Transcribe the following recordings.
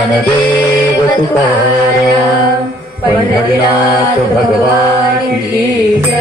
ज्ञानदेव तुकाराम पंढरीनाथ भगवान की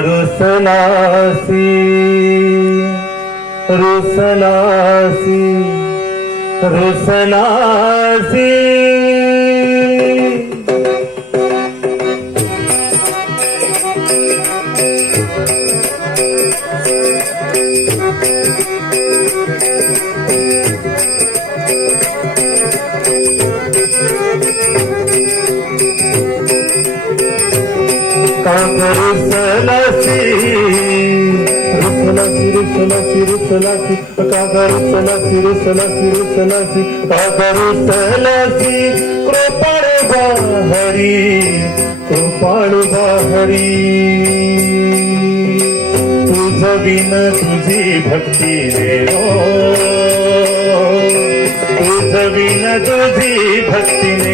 रुसनासि रुसनासि। रुसनासि। रुसलासी रुसलासी रुसलासी रुसलासी काका रुसलासी रुसलासी रुसलासी काका रुसलासी कृपाळ बाहरी कृपाळ बाहरी. तुझ बिन तुझी भक्ती देव तुझ तुझी भक्ती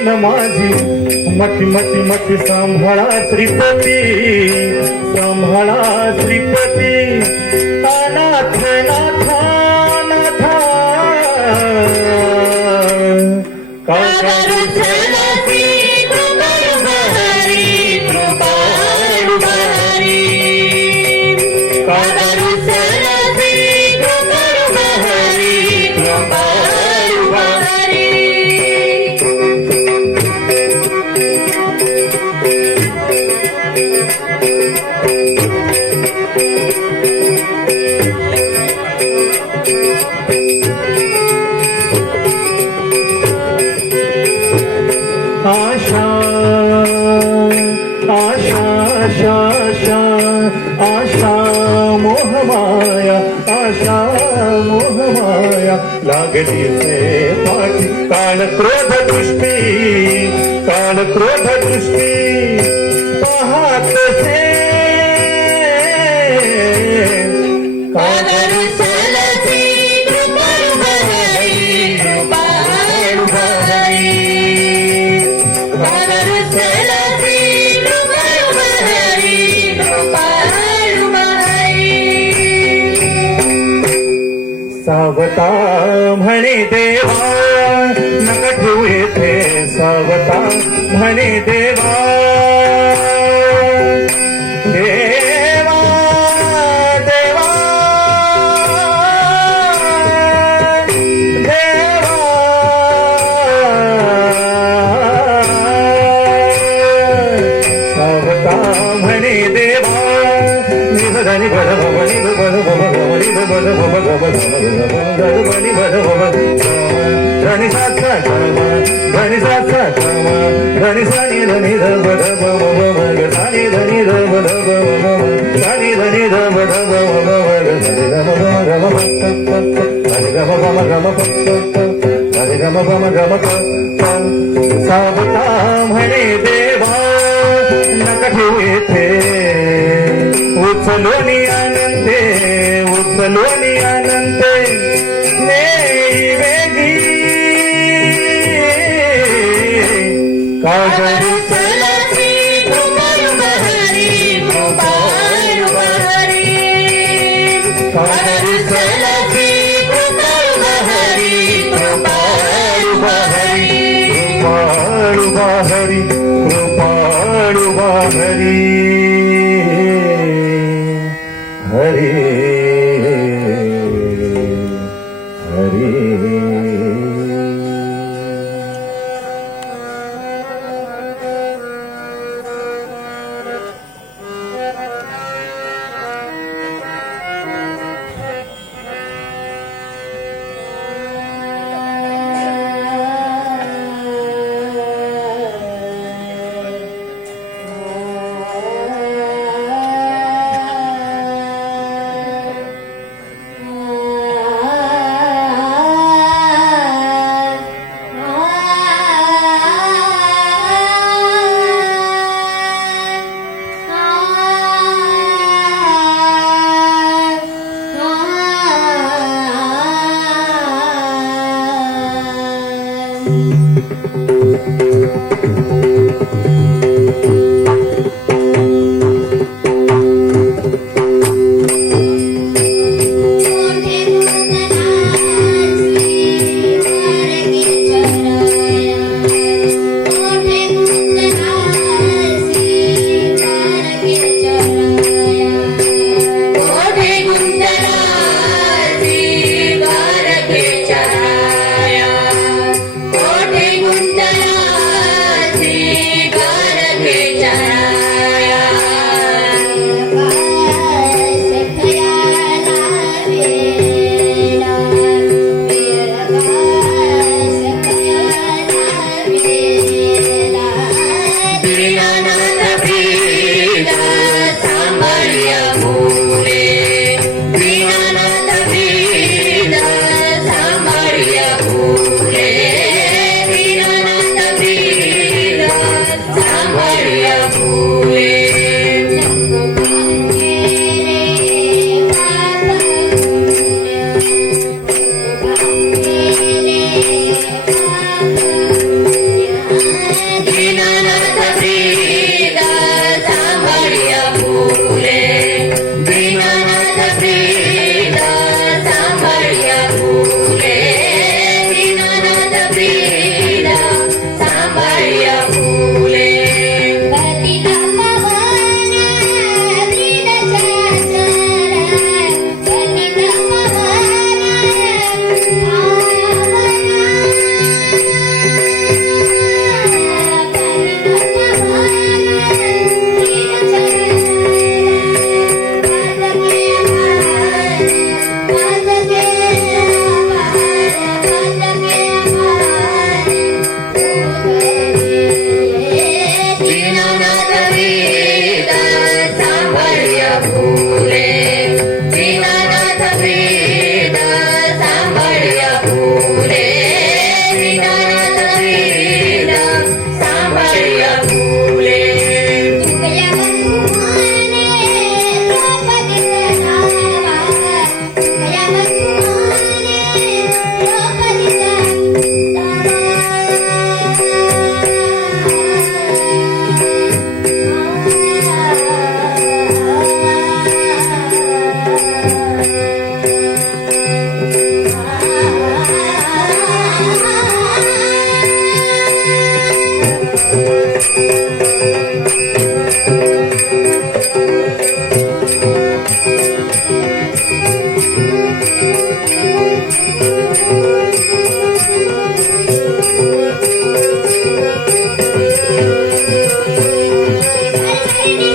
हीन माझी. मठी मठी मठी सांभाळा श्रीपती. सांभाळा श्रीपती. अनाथ नाथा नाथा काका से काळ क्रोध दृष्टी काळ क्रोध दृष्टी पाहत सावता म्हणे देवा नक ठेवू येथे सावता म्हणे देवा देवा देवा देवा सावता म्हणे देवा भर भव गमनी भर भव गम गमनी भर भव धनी धनी गम धनी सानी धनी धनी सानी धनी मम मग धनी गम गम गम धनी गम गम गम धनी गम गम सावता म्हणे देवा नक ठेवे थे ಕೃಪಾಳುವ ಹರಿ ಕೃಪಾಳುವ ಹರಿ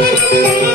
Música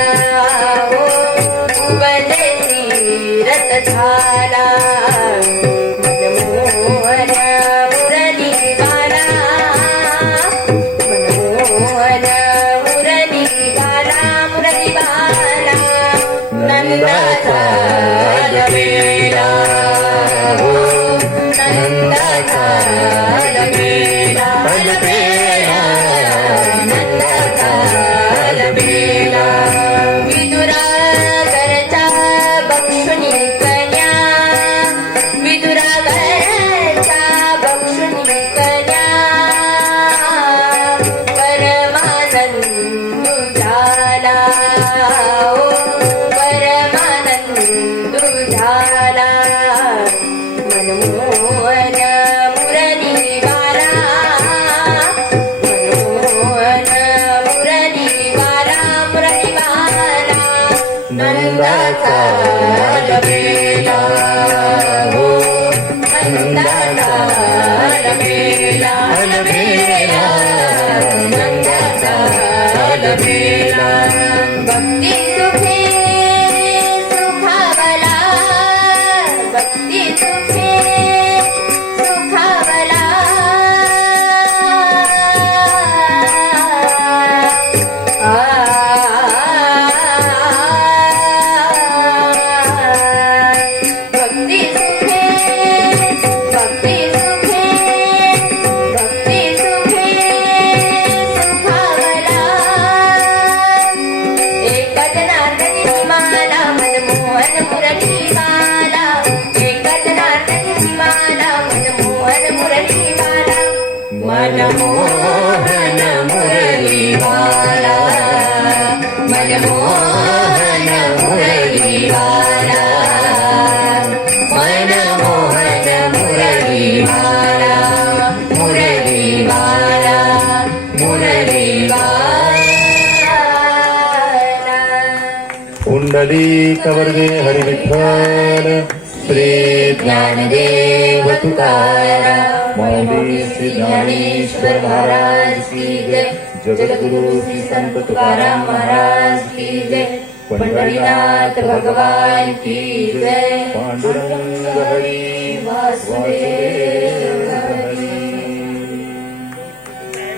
ছাড়া पुण्डलीकवर्गे हरिविठ्ठल। श्री ज्ञानदेव तुकारा मौली श्री ज्ञानेश्वर महाराज की जय। जगत गुरु श्री संत तुकाराम महाराज की जय। पंडरीनाथ भगवान की जय। पांडुरंग हरि वासुदेव।